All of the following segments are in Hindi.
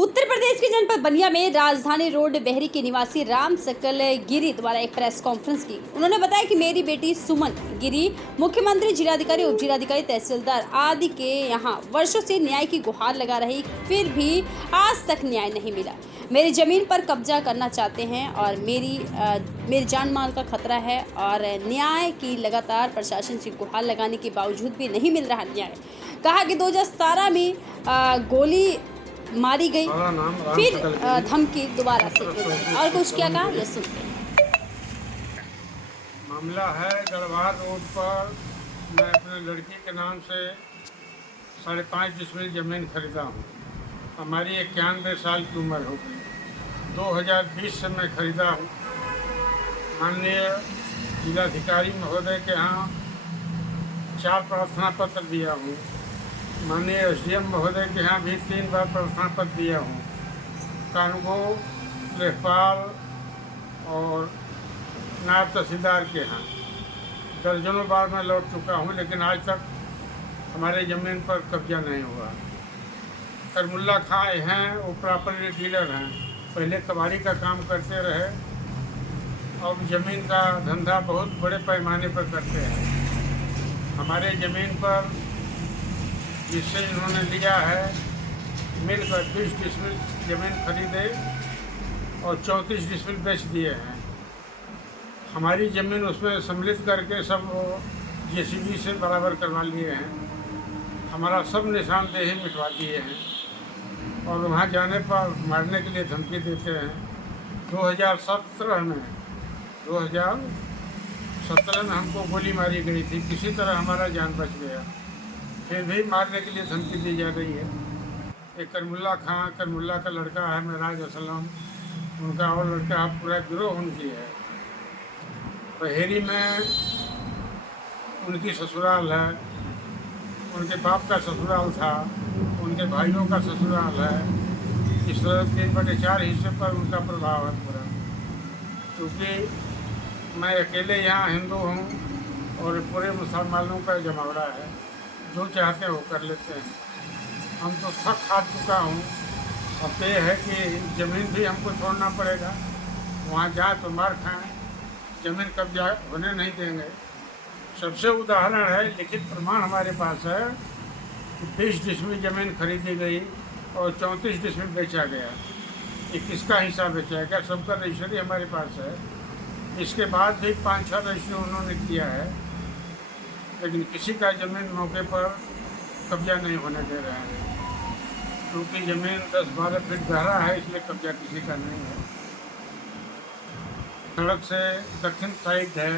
उत्तर प्रदेश के जनपद बलिया में राजधानी रोड बहरी के निवासी राम सकल गिरी द्वारा एक प्रेस कॉन्फ्रेंस की। उन्होंने बताया कि मेरी बेटी सुमन गिरी मुख्यमंत्री, जिलाधिकारी, उप जिलाधिकारी, तहसीलदार आदि के यहाँ वर्षों से न्याय की गुहार लगा रही, फिर भी आज तक न्याय नहीं मिला। मेरी जमीन पर कब्जा करना चाहते हैं और मेरी जान माल का खतरा है और न्याय की लगातार प्रशासन से गुहार लगाने के बावजूद भी नहीं मिल रहा न्याय। कहा कि 2017 में गोली मारी गई, फिर धमकी दोबारा से और कुछ क्या कहा ये सुनते हैं। मामला है गढ़वाल रोड पर मैं अपने लड़की के नाम से 5.5 डिसमिल ज़मीन खरीदा हूँ। हमारी 91 साल की उम्र हो गई। 2020 से मैं खरीदा हूँ। माननीय जिलाधिकारी महोदय के यहाँ 4 प्रार्थना पत्र दिया हूँ। माननीय SDM महोदय के यहाँ भी 3 बार प्रार्थना पत्र दिया हूँ। कानूगो, लेखपाल और नायब तहसीलदार के यहाँ दर्जनों बार मैं लौट चुका हूँ, लेकिन आज तक हमारे ज़मीन पर कब्जा नहीं हुआ। करमुल्ला खां हैं, वो प्रॉपर्टी डीलर हैं। पहले कबाड़ी का काम करते रहे और ज़मीन का धंधा बहुत बड़े पैमाने पर करते हैं। हमारे ज़मीन पर जिससे इन्होंने लिया है मिलकर 20 डिसमिल ज़मीन खरीदे और 34 डिसमिल बेच दिए हैं। हमारी ज़मीन उसमें सम्मिलित करके सब JCB से बराबर करवा लिए हैं। हमारा सब निशानदेही मिटवा दिए हैं और वहाँ जाने पर मारने के लिए धमकी देते हैं। 2017 में हमको गोली मारी गई थी, किसी तरह हमारा जान बच गया, फिर भी मारने के लिए धमकी दी जा रही है। एक करमुल्ला खां, करमुल्ला का लड़का है मेराज असलम, उनका और लड़का पूरा गिरोह उनकी है। बहेरी में उनकी ससुराल है, उनके बाप का ससुराल था, उनके भाइयों का ससुराल है। इस तरह 3/4 हिस्से पर उनका प्रभाव है पूरा। क्योंकि मैं अकेले यहाँ हिंदू हूँ और पूरे मुसलमानों का जमावड़ा है, जो चाहते हो कर लेते हैं। हम तो थक खा चुका हूँ। अब ये है कि ज़मीन भी हमको छोड़ना पड़ेगा, वहाँ जाए तो मार खाएँ, ज़मीन कब्जा होने नहीं देंगे। सबसे उदाहरण है, लिखित प्रमाण हमारे पास है कि 20 डिसमिल ज़मीन खरीदी गई और 34 डिसमिल बेचा गया। ये किसका हिस्सा बेचा गया? सबका रजिस्ट्री हमारे पास है। इसके बाद भी 5-6 रजिस्ट्री उन्होंने किया है, लेकिन किसी का ज़मीन मौके पर कब्जा नहीं होने दे रहे हैं। क्योंकि ज़मीन 10-12 फीट गहरा है, इसलिए कब्जा किसी का नहीं है। सड़क से दक्षिण साइड है,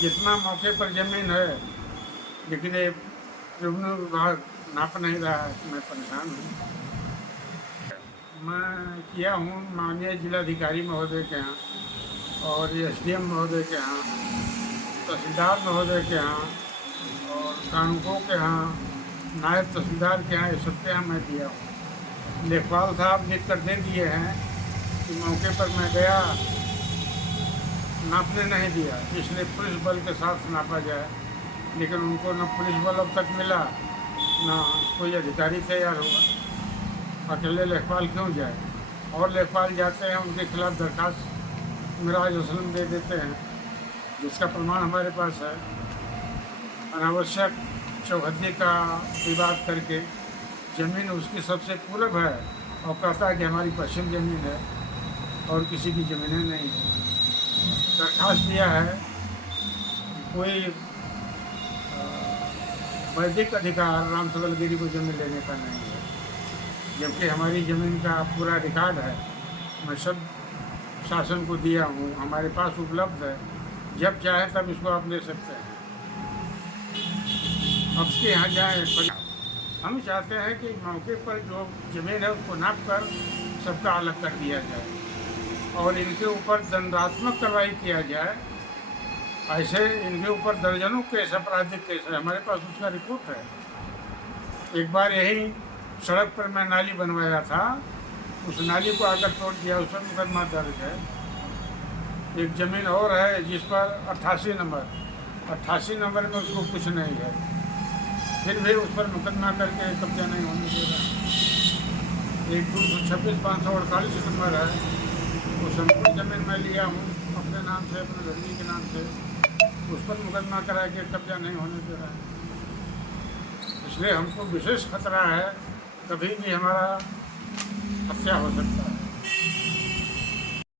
जितना मौके पर ज़मीन है, लेकिन ये रेवेन्यू विभाग नाप नहीं रहा है। मैं परेशान हूँ। मैं किया हूँ माननीय जिलाधिकारी महोदय के यहाँ और SDM महोदय के यहाँ, तहसीलदार महोदय के यहाँ और कानूनगो के यहाँ, नायब तहसीलदार के यहाँ, ये सबके यहाँ मैं दिया हूँ। लेखपाल साहब लिख कर दे दिए हैं कि मौके पर मैं गया, नापने नहीं दिया, इसलिए पुलिस बल के साथ नापा जाए, लेकिन उनको न पुलिस बल अब तक मिला, न कोई अधिकारी तैयार होगा। अकेले लेखपाल क्यों जाए? और लेखपाल जाते हैं, उनके खिलाफ दरखास्त मेराज असलम दे देते हैं, जिसका प्रमाण हमारे पास है। अनावश्यक चौहद्दी का विवाद करके ज़मीन उसकी सबसे पूरब है और कहता है कि हमारी पश्चिम ज़मीन है और किसी की ज़मीनें नहीं है। दरखास्त दिया है, कोई वैधिक अधिकार राम सकल गिरी को ज़मीन लेने का नहीं है, जबकि हमारी ज़मीन का पूरा रिकॉर्ड है। मैं सब शासन को दिया हूँ, हमारे पास उपलब्ध है। जब चाहे तब इसको आप ले सकते हैं। अब के यहाँ जाए, हम चाहते हैं कि मौके पर जो ज़मीन है उसको नाप कर सबका अलग कर दिया जाए और इनके ऊपर दंडात्मक कार्रवाई किया जाए। ऐसे इनके ऊपर दर्जनों केस, आपराधिक केस है, हमारे पास उसका रिपोर्ट है। एक बार यही सड़क पर मैं नाली बनवाया था, उस नाली को आकर तोड़ दिया, उस पर मुकदमा दर्ज है। एक ज़मीन और है जिस पर 88 नंबर में उसको कुछ नहीं है, फिर भी उस पर मुकदमा करके कब्जा नहीं होने दे रहा। एक 226/548 नंबर है, वो संपूर्ण ज़मीन मैं लिया हूँ अपने नाम से, अपने लड़की के नाम से। उस पर मुकदमा करा के कब्जा नहीं होने दे रहा है। इसलिए हमको विशेष खतरा है, कभी भी हमारा हत्या हो सकता है।